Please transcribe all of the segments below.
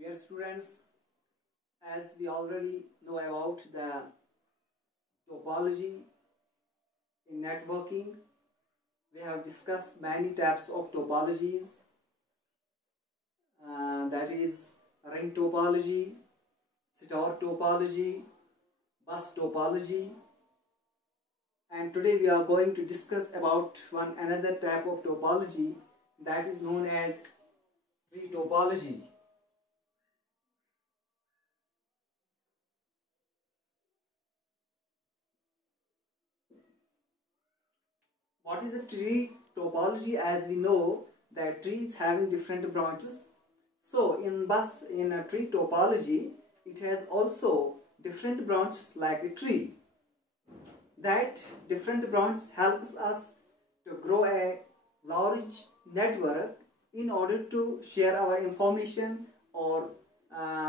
Dear students, as we already know about the topology in networking, we have discussed many types of topologies, that is ring topology, star topology, bus topology, and today we are going to discuss about another type of topology that is known as tree topology. What is a tree topology? As we know that trees having different branches. So in a tree topology, it has also different branches like a tree. That different branches helps us to grow a large network in order to share our information or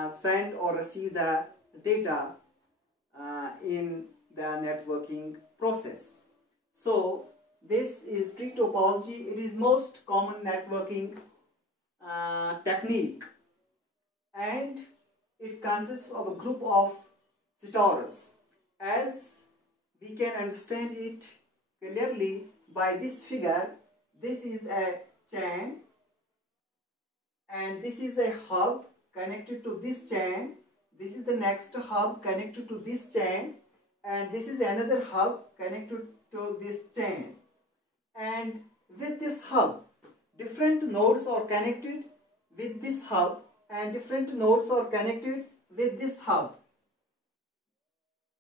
send or receive the data in the networking process. So this is tree topology. It is most common networking technique, and it consists of a group of stars. As we can understand it clearly by this figure, this is a chain and this is a hub connected to this chain. This is the next hub connected to this chain, and this is another hub connected to this chain. And with this hub, different nodes are connected with this hub, and different nodes are connected with this hub.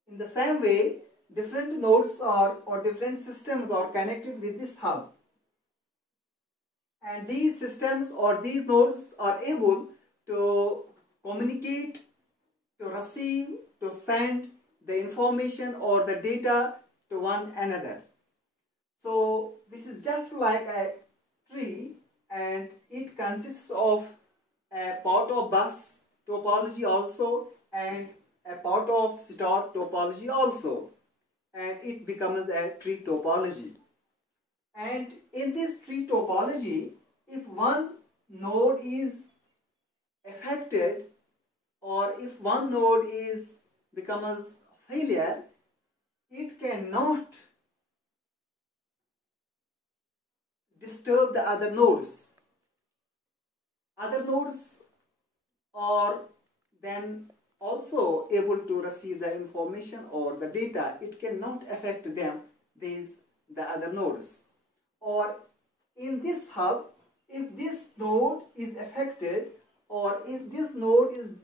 In the same way, different nodes or different systems are connected with this hub, and these systems or these nodes are able to communicate, to receive, to send the information or the data to one another. So this is just like a tree, and it consists of a part of bus topology also and a part of star topology also, and it becomes a tree topology. And in this tree topology, if one node is affected or if one node becomes failure, it cannot disturb the other nodes. Other nodes are then also able to receive the information or the data. It cannot affect them, the other nodes. Or in this hub, if this node is affected or if this node is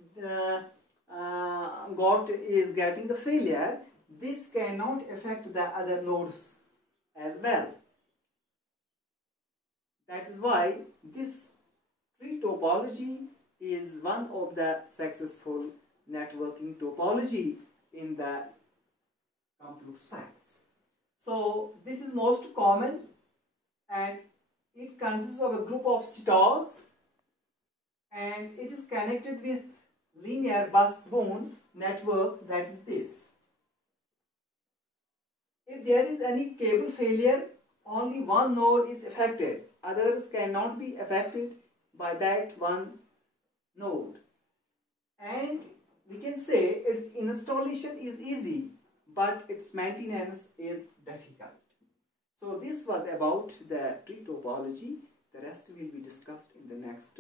getting the failure, this cannot affect the other nodes as well. That is why this tree topology is one of the successful networking topology in the computer science. So this is most common, and it consists of a group of stars, and it is connected with linear busbone network, that is this. If there is any cable failure, only one node is affected. Others cannot be affected by that one node. And we can say its installation is easy, but its maintenance is difficult. So this was about the tree topology. The rest will be discussed in the next